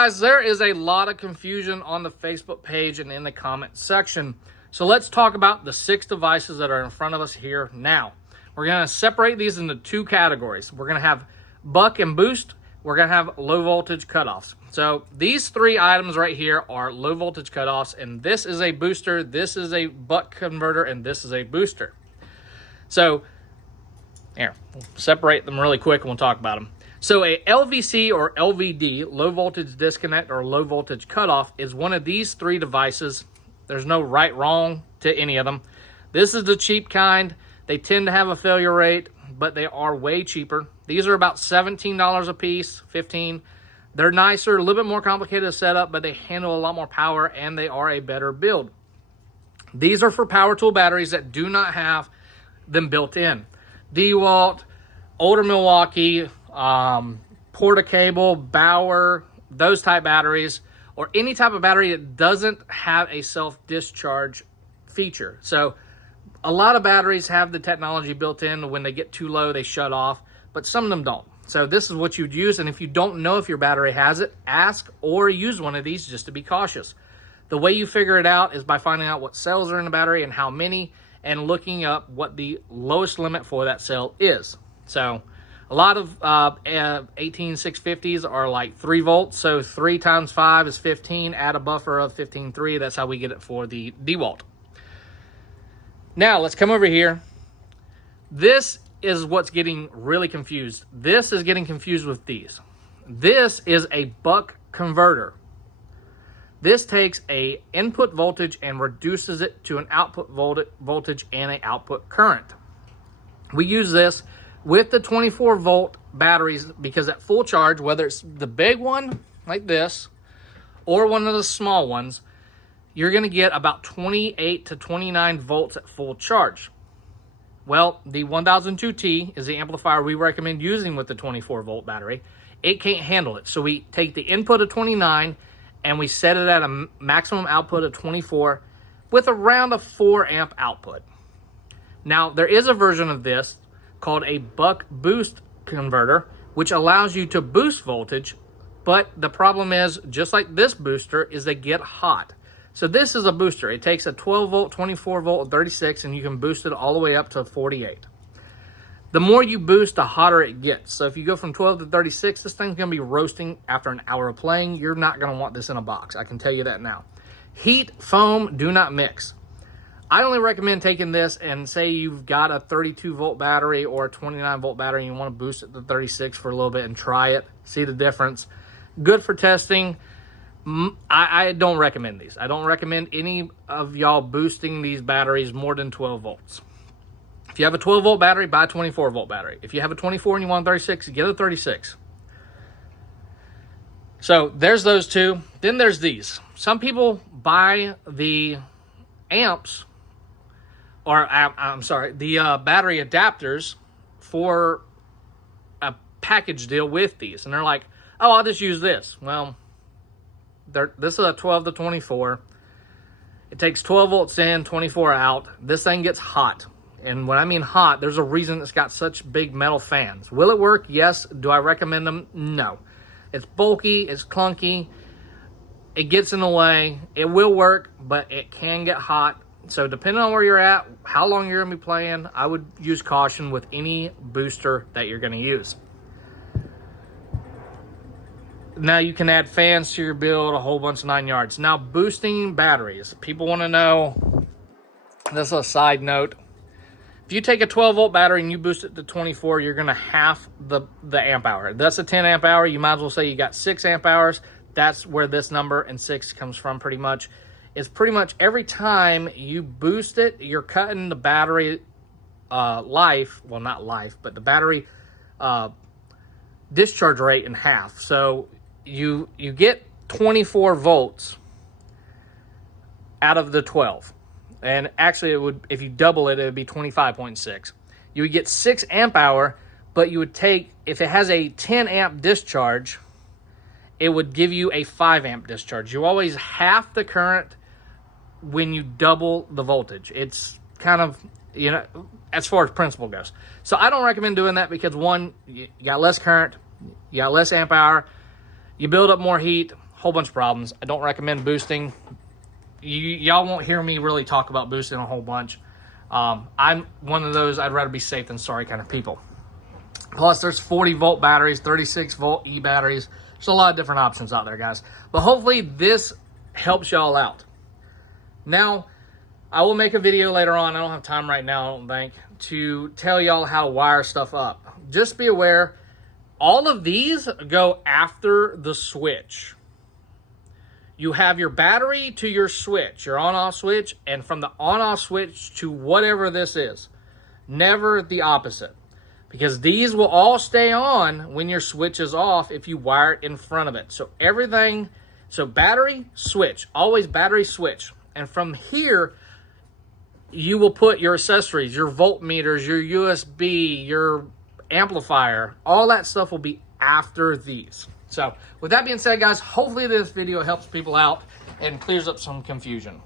Guys, there is a lot of confusion on the Facebook page and in the comment section. So let's talk about the 6 devices that are in front of us here now. We're going to separate these into 2 categories. We're going to have buck and boost. We're going to have low voltage cutoffs. So these 3 items right here are low voltage cutoffs, and this is a booster, this is a buck converter, and this is a booster. So here, we'll separate them really quick and we'll talk about them. So a LVC or LVD, low voltage disconnect or low voltage cutoff, is one of these 3 devices. There's no right, wrong to any of them. This is the cheap kind. They tend to have a failure rate, but they are way cheaper. These are about $17 a piece, $15. They're nicer, a little bit more complicated to set up, but they handle a lot more power and they are a better build. These are for power tool batteries that do not have them built in. DeWalt, older Milwaukee, Porta-Cable, Bauer, those type batteries, or any type of battery that doesn't have a self-discharge feature. So a lot of batteries have the technology built in. When they get too low, they shut off, but some of them don't. So this is what you'd use, and if you don't know if your battery has it, ask or use one of these just to be cautious. The way you figure it out is by finding out what cells are in the battery and how many, and looking up what the lowest limit for that cell is. So a lot of 18650s are like 3 volts, so 3 times 5 is 15. Add a buffer of 15.3. That's how we get it for the DeWalt. Now, let's come over here. This is what's getting really confused. This is getting confused with these. This is a buck converter. This takes a input voltage and reduces it to an output voltage and an output current. We use this with the 24 volt batteries because at full charge, whether it's the big one like this or one of the small ones, you're going to get about 28 to 29 volts at full charge. Well, the 1002T is the amplifier we recommend using with the 24 volt battery. It can't handle it. So we take the input of 29 and we set it at a maximum output of 24 with around a 4 amp output. Now, there is a version of this called a buck boost converter, which allows you to boost voltage, but the problem is, just like this booster, is they get hot. So this is a booster. It takes a 12 volt, 24 volt, 36, and you can boost it all the way up to 48. The more you boost, the hotter it gets. So if you go from 12 to 36, this thing's gonna be roasting after an hour of playing. You're not gonna want this in a box, I can tell you that now. Heat, foam, do not mix. I only recommend taking this and say you've got a 32 volt battery or a 29 volt battery and you want to boost it to 36 for a little bit and try it, see the difference. Good for testing. I don't recommend these. I don't recommend any of y'all boosting these batteries more than 12 volts. If you have a 12 volt battery, buy a 24 volt battery. If you have a 24 and you want 36, get a 36. So there's those 2. Then there's these. Some people buy the amps, or I'm sorry, the battery adapters for a package deal with these. And they're like, oh, I'll just use this. Well, this is a 12 to 24. It takes 12 volts in, 24 out. This thing gets hot. And when I mean hot, there's a reason it's got such big metal fans. Will it work? Yes. Do I recommend them? No. It's bulky, it's clunky, it gets in the way. It will work, but it can get hot. So depending on where you're at, how long you're gonna be playing, I would use caution with any booster that you're gonna use. Now you can add fans to your build, a whole bunch of 9 yards. Now boosting batteries. People wanna know, this is a side note. If you take a 12 volt battery and you boost it to 24, you're gonna half the amp hour. That's a 10 amp hour. You might as well say you got 6 amp hours. That's where this number and 6 comes from pretty much. It's pretty much every time you boost it, you're cutting the battery life, well not life, but the battery discharge rate in half. So you get 24 volts out of the 12. And actually, it would, if you double it, it would be 25.6. You would get 6 amp hour, but you would take, if it has a 10 amp discharge, it would give you a 5 amp discharge. You always half the current when you double the voltage. It's kind of, you know, as far as principle goes. So I don't recommend doing that because, one, you got less current, you got less amp hour, you build up more heat, whole bunch of problems. I don't recommend boosting. Y'all won't hear me really talk about boosting a whole bunch. I'm one of those I'd rather be safe than sorry kind of people. Plus, there's 40-volt batteries, 36-volt E-batteries. There's a lot of different options out there, guys. But hopefully this helps y'all out. Now, I will make a video later on. I don't have time right now, I don't think, to tell y'all how to wire stuff up. Just be aware, all of these go after the switch. You have your battery to your switch, your on-off switch, and from the on-off switch to whatever this is. Never the opposite. Because these will all stay on when your switch is off if you wire it in front of it. So everything, so battery, switch, always battery, switch. And from here, you will put your accessories, your voltmeters, your USB, your amplifier, all that stuff will be after these. So with that being said, guys, hopefully this video helps people out and clears up some confusion.